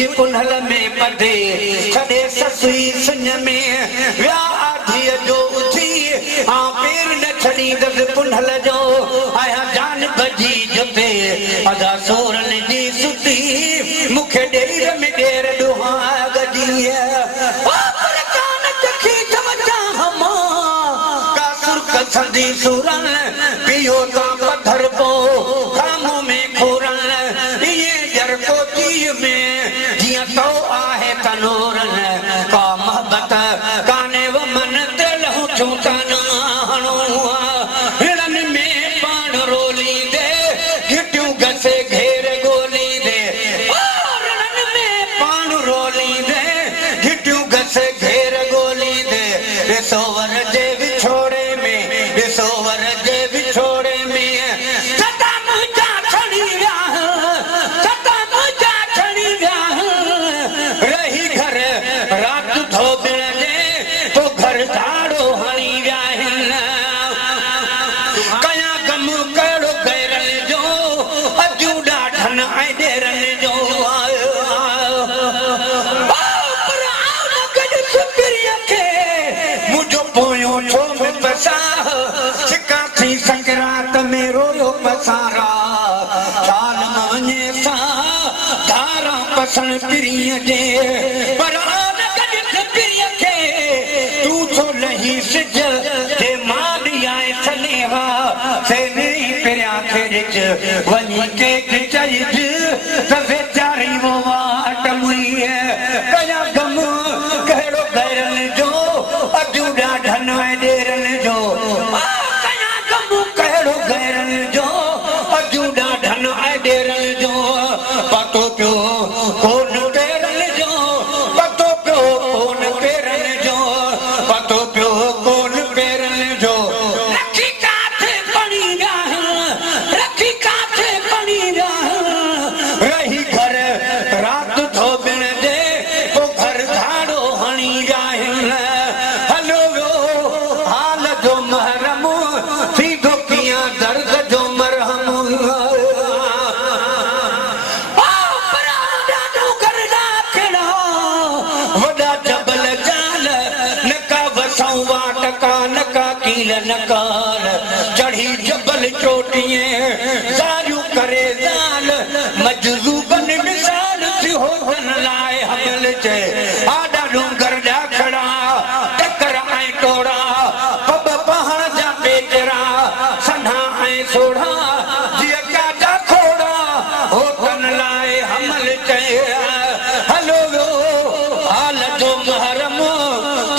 कुछ पुनल में पधे छड़े ससुई सुन में व्या आधी जो उठी आ पेर न छड़ी दस पुनल जो आया जान बजी जपे अदा सोरन जी सुती मुखे डेर में डेर दुहा गजी पर कान चखी चमचा हमा का सुरख संदी सुरन पियो का पत्थर पो खामों में खोरन ये जरकोती में जिया तो आहे तनोरन का मोहब्बत काने वो मन दिल हूँ चूताना हनुआ हिरन में पान रोली दे घिट्यू गसे घेर गोली दे हिरन में पान रोली दे घिट्यू गसे घेर गोली दे सोवर जे बिछोड़े में सोवर जे बिछोड़े में सदा मुझा छड़ी व्याह सदा मुझा छड़ी व्याह रही घर रात धो बिड़े तो घर झाड़ो हणी व्याहन कया गम कड़ो गैरन जो अजू डाठन आई डेरन जो पर आओ न गड शुक्रिया के मुझो पोयो छो में बसा सिका थी संक्रांत में रोयो पसारा चाल मने सा धारा पसन प्रिय जे पर आओ न गड शुक्रिया के तू तो लही सिज जे मान आए सनेहा से नहीं पिया खेज वनी के चरिज तवे चारी वो वाट मुई कया गम कहो गैरन जो अजू डाढन डेरन जो कया गम कहो गैरन जो अजू डाढन डेरन जो पतो पियो कोन तेरन जो पतो पियो कोन तेरन जो पतो पियो कोन पेरन जो रखी काथे बनी गाह रखी काथे बनी गाह रही घर रात धो बिन दे तो घर झाड़ो हणी जाहिन हलो वो हाल जो महरम सीधो किया दर्द जो मरहम वड़ा जबल जाल नका वसाऊं वाटका नका कील नकाल चढ़ी जबल चोटिए जारू करे जाल मजरूबन मिसाल थी हो लाए हमल चे आडा डूंगर जा खड़ा टकर आए टोड़ा पब पहाड़ जा पेटरा सन्हा आए सोड़ा जिया क्या जा खोड़ा हो लाए हमल चे हलो वो हाल जो महरम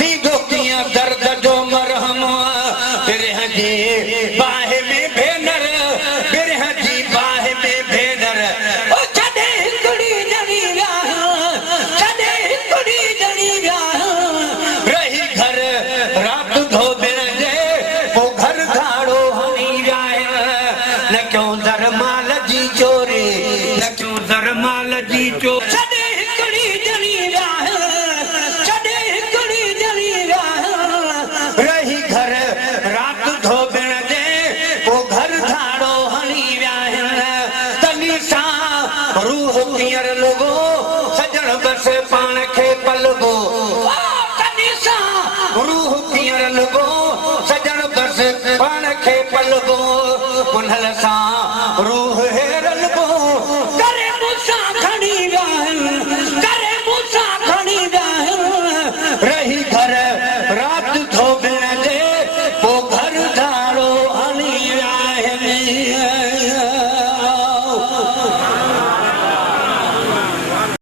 थी गोकिया दर्द जो मरहम बिरह जी बाहे में भेनर बिरह जी बाहे में भेनर ओ छड़े कुड़ी जड़ी राह छड़े कुड़ी जड़ी राह रही घर रात धो बिन दे वो घर झाड़ो हनी जाए न क्यों दरमाल जी चोरी न क्यों दरमाल जी चोरी छड़े कुड़ी जड़ी राह छड़े कुड़ी जड़ी राह रही घर रात धो बिन दे वो घर झाड़ो हनी व्याहन तनी सा रूह पियर लोगो सजन बस पान खे पलगो तनी सा रूह पियर लोगो सजन बस पान खे पलगो पुनल सा